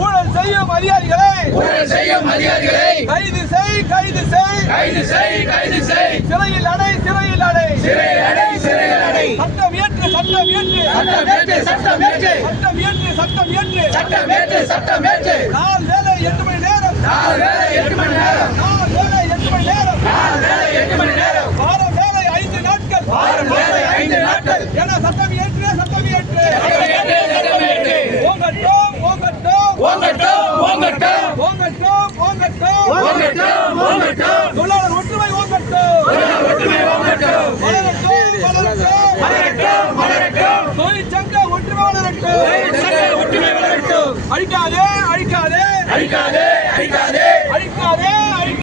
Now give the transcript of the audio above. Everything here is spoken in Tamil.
ஊழல் செய்யும் அதிகாரிகளை கைது செய் சிறையில் அடை சட்டம் இயற்று நாள் வேலை 8 மணி நேரம் வாரம் வேலை 5 நாட்கள் என சட்டம் இயற்று தொழிலாளர் ஒற்றுமை வளரட்டும் தொழிற்சங்க ஒற்றுமை வளரட்டும் அழிக்காதே